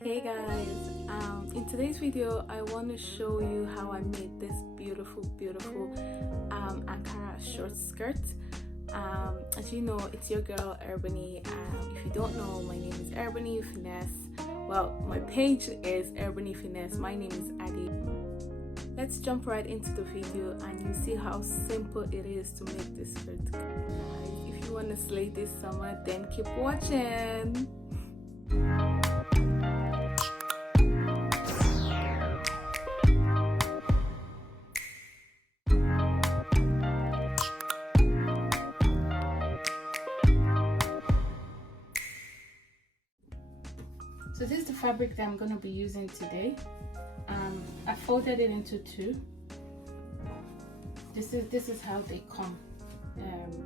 Hey guys, in today's video I want to show you how I made this beautiful Ankara short skirt. As you know, it's your girl Airboney. If you don't know, my name is Airboney Finessē. Well, my page is Airboney Finessē. My name is Adi. Let's jump right into the video and you see how simple it is to make this skirt. Guys, if you want to slay this summer, then keep watching. So this is the fabric that I'm going to be using today. I folded it into two. This is how they come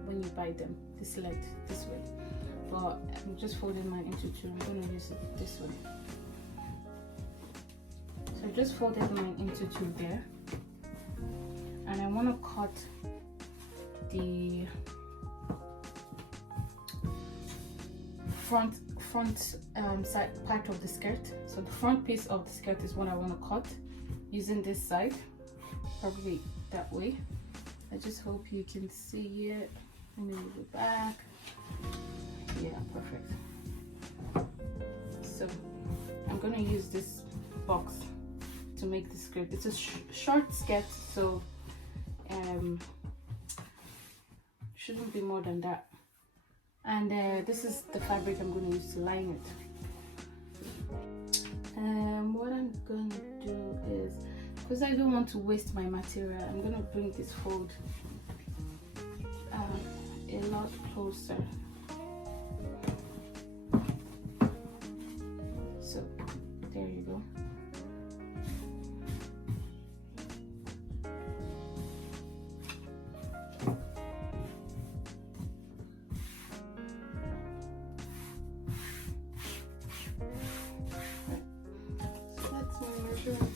when you buy them. This length, this way. But I'm just folding mine into two. I'm going to use it this way. So I just folded mine into two there, and I want to cut the front side part of the skirt. So the front piece of the skirt is what I want to cut using this side, probably that way. I just hope you can see it. Let me move it back. Yeah, perfect. So I'm going to use this box to make the skirt. It's a short skirt, so shouldn't be more than that. And this is the fabric I'm going to use to line it. What I'm going to do is, because I don't want to waste my material, I'm going to bring this fold a lot closer. So there you go.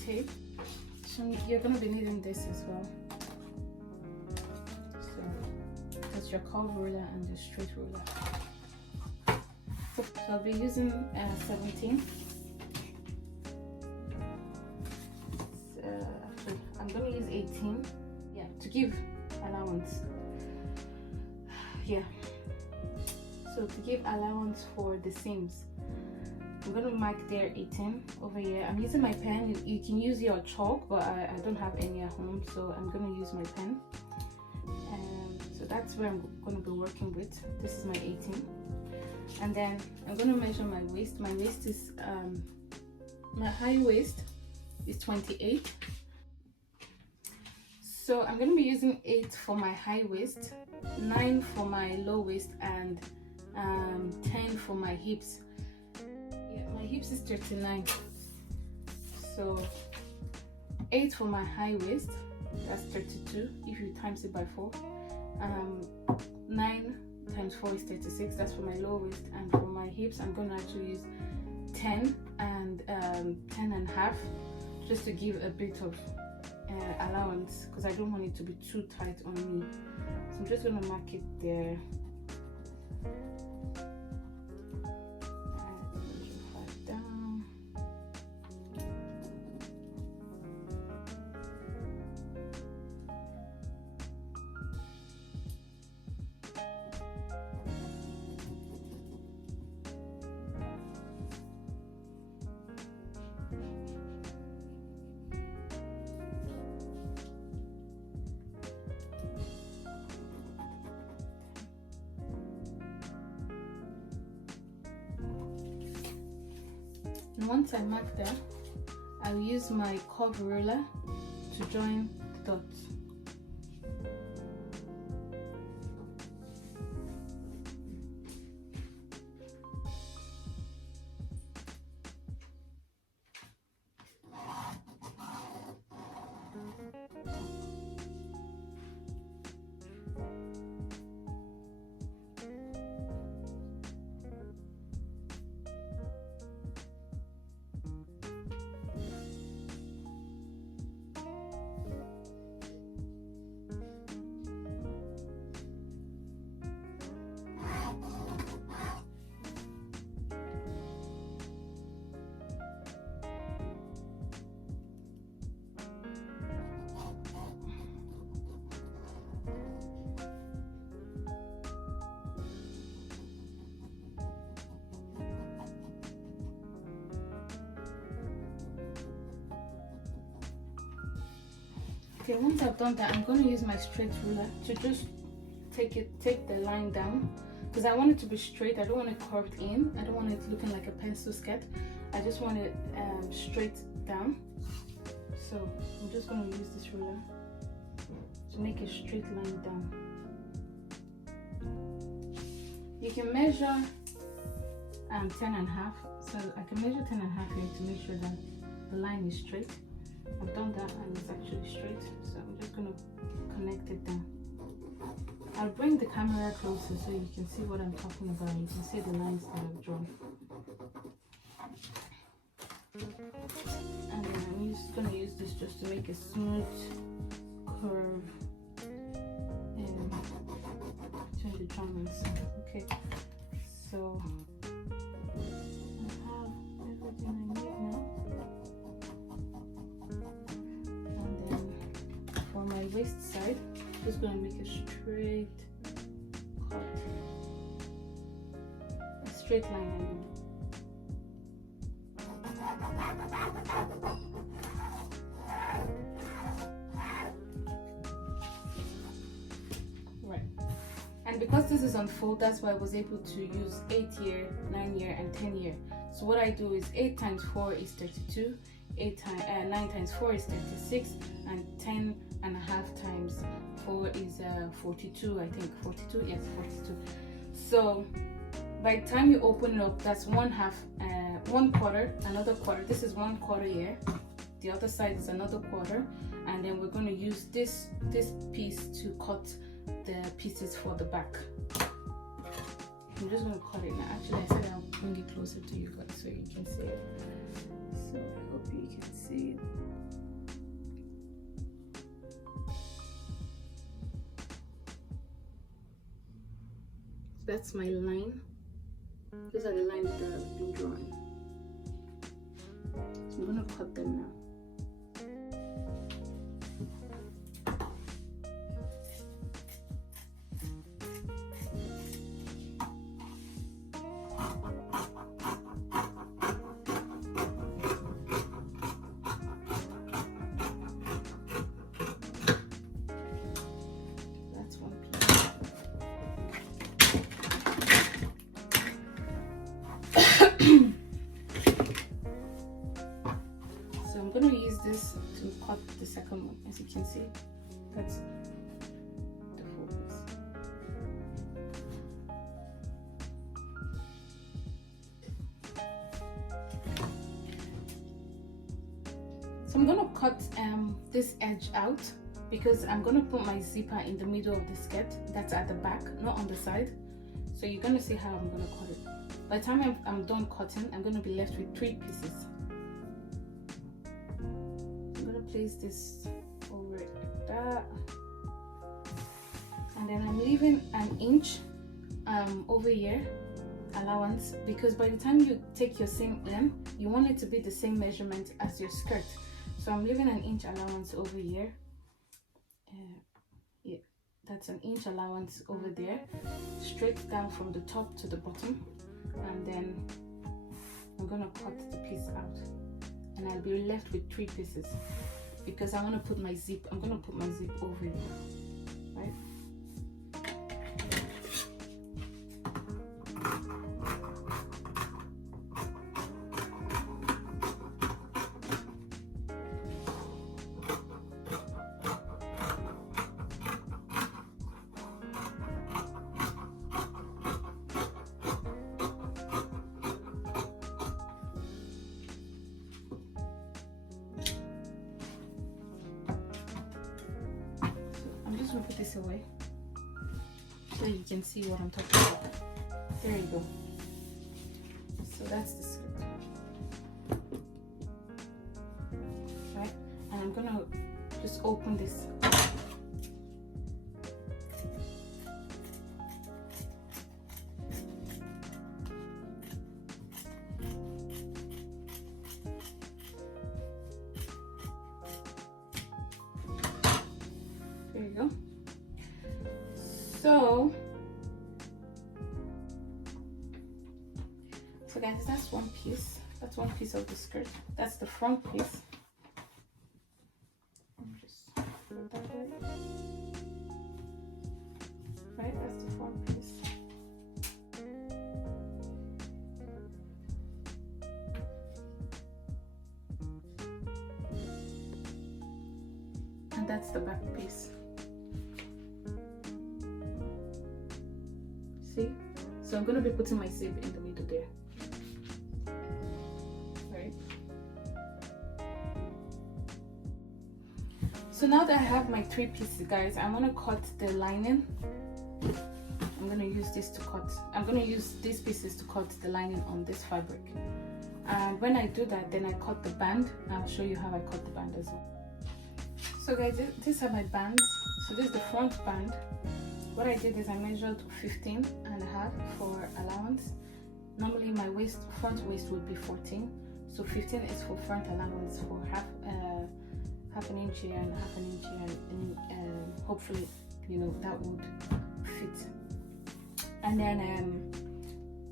Tape. So you're going to be needing this as well. So that's your curve ruler and your straight ruler. So I'll be using 17. Actually, I'm going to use 18. Yeah, to give allowance. Yeah. So to give allowance for the seams, I'm going to mark there 18 over here. I'm using my pen. You can use your chalk, but I don't have any at home, so I'm going to use my pen. So that's where I'm going to be working with. This is my 18. And then I'm going to measure my waist. My waist is, my high waist is 28. So I'm going to be using 8 for my high waist, 9 for my low waist, and 10 for my hips. My hips is 39, so 8 for my high waist, that's 32 if you times it by 4. 9 times 4 is 36, that's for my low waist. And for my hips, I'm going to actually use 10 and 10 and a half, just to give a bit of allowance, because I don't want it to be too tight on me. So I'm just going to mark it there. And once I mark that, I'll use my curve ruler to join the dots. Okay, once I've done that, I'm going to use my straight ruler to just take the line down, because I want it to be straight. I don't want it curved in. I don't want it looking like a pencil skirt. I just want it straight down. So I'm just going to use this ruler to make a straight line down. You can measure 10.5. So I can measure 10.5 here to make sure that the line is straight. I've done that and it's actually straight. So I'm just going to connect it down. I'll bring the camera closer so you can see what I'm talking about. You can see the lines that I've drawn. And then I'm just going to use this just to make a smooth curve between the diamonds. Okay, so I have everything I need now. And then for my waist side, I'm just going to make a straight cut, a straight line. I mean. Right, and because this is on fold, that's why I was able to use 8 year, 9 year, and 10 year. So what I do is 8 times 4 is 32, 9 times 4 is 36, and 10.5 times 4 is 42. I think 42. Yes, 42. So by the time you open it up, that's 1 quarter, another quarter. This is 1 quarter here. The other side is another quarter, and then we're going to use this piece to cut the pieces for the back. I'm just going to cut it now. Actually, I said I'll bring it closer to you guys so you can see it. So I hope you can see it. That's my line. Those are the lines that I've been drawing. So I'm going to cut them now. So I'm going to use this to cut the second one. As you can see, that's the full piece. So I'm going to cut this edge out because I'm going to put my zipper in the middle of the skirt. That's at the back, not on the side. So you're going to see how I'm going to cut it. By the time I'm done cutting, I'm going to be left with 3 pieces. I'm going to place this over it like that. And then I'm leaving an inch over here allowance, because by the time you take your seam in, you want it to be the same measurement as your skirt. So I'm leaving an inch allowance over here. Yeah, that's an inch allowance over there, straight down from the top to the bottom. And then I'm gonna cut the piece out, and I'll be left with 3 pieces because I want to put my zip. I'm gonna put my zip over here, right? Put this away so you can see what I'm talking about. There you go. So that's the skirt, right? And I'm gonna just open this. There you go. So guys, that's one piece. That's one piece of the skirt. That's the front piece. Just and that's the back piece. See? So I'm going to be putting my zip in the middle there. Right? So now that I have my 3 pieces, guys, I want to cut the lining. I'm going to use this to cut. I'm going to use these pieces to cut the lining on this fabric. And when I do that, then I cut the band. I'll show you how I cut the band as well. So guys, these are my bands. So this is the front band. What I did is I measured 15 and a half for allowance. Normally my front waist would be 14. So 15 is for front allowance for half an inch here and half an inch here, and hopefully, you know, that would fit. And then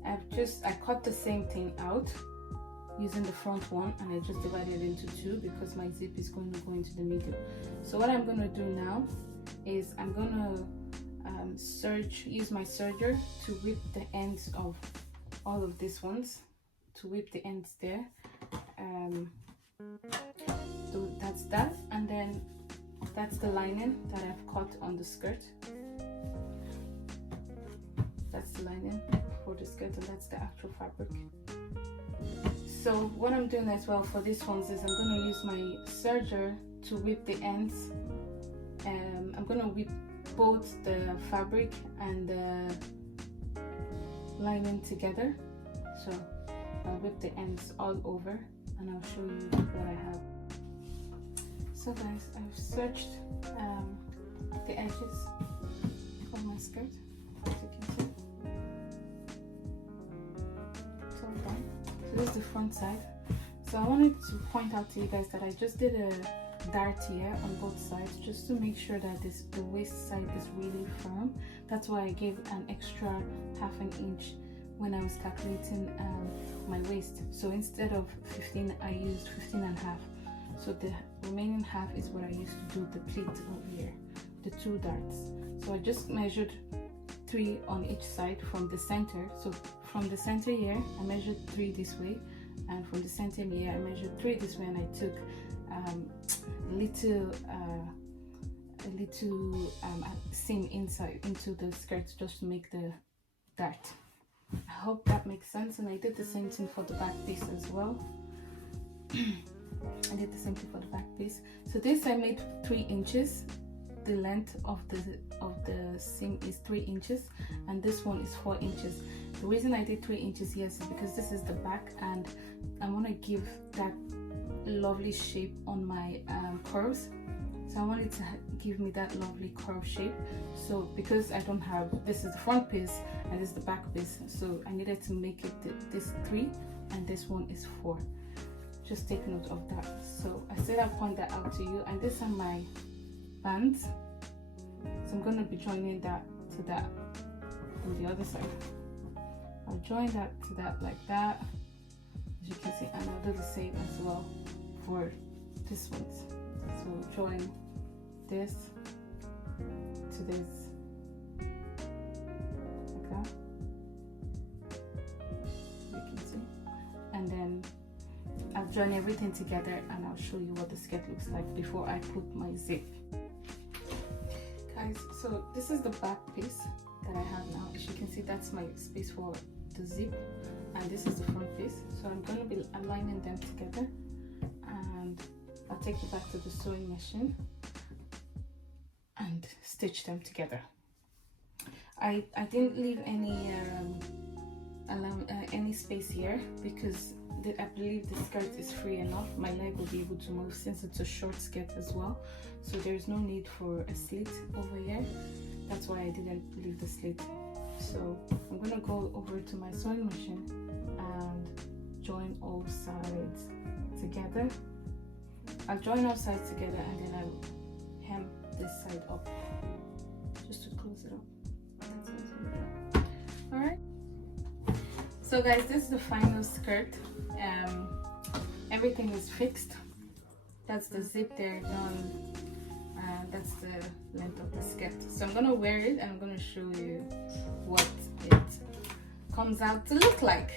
I cut the same thing out using the front one, and I just divided it into 2 because my zip is going to go into the middle. So what I'm going to do now is I'm going to use my serger to whip the ends of all of these ones, to whip the ends there. So that's that, and then that's the lining that I've cut on the skirt. That's the lining for the skirt, and that's the actual fabric. So what I'm doing as well for these ones is I'm going to use my serger to whip the ends. I'm going to whip both the fabric and the lining together. So I'll whip the ends all over, and I'll show you what I have. So guys, I've serged the edges of my skirt, as you can see. It's all done. So this is the front side. So I wanted to point out to you guys that I just did a dart here on both sides, just to make sure that the waist side is really firm. That's why I gave an extra half an inch when I was calculating my waist. So instead of 15, I used 15 and a half. So the remaining half is what I used to do the pleat over here, the 2 darts. So I just measured 3 on each side from the center. So from the center here, I measured 3 this way, and from the center here, I measured 3 this way, and I took a little seam inside into the skirt just to make the dart. I hope that makes sense, and I did the same thing for the back piece as well. I did the same thing for the back piece. So this I made 3 inches. The length of the seam is 3 inches, and this one is 4 inches. The reason I did 3 inches here is because this is the back, and I want to give that lovely shape on my curves. So I wanted to give me that lovely curve shape. So because I don't have, this is the front piece and this is the back piece, so I needed to make it this 3 and this one is 4. Just take note of that. So I said I'll point that out to you, and these are my bands. So I'm going to be joining that to that on the other side. I'll join that to that like that, as you can see, and I'll do the same as well for this ones. So join this to this like that, you can see, and then I'll join everything together, and I'll show you what the skirt looks like before I put my zip. Guys, so this is the back piece that I have now. As you can see, that's my space for the zip, and this is the front piece. So I'm going to be aligning them together, and I'll take it back to the sewing machine and stitch them together. I didn't leave any space here because I believe the skirt is free enough. My leg will be able to move since it's a short skirt as well. So there's no need for a slit over here. That's why I didn't leave the slit. So I'm gonna go over to my sewing machine and join all sides together. I'll join all sides together, and then I'll hem this side up just to close it up. All right. So guys, this is the final skirt. Everything is fixed. That's the zip there done. That's the length of the skirt. So I'm gonna wear it, and I'm gonna show you what it comes out to look like.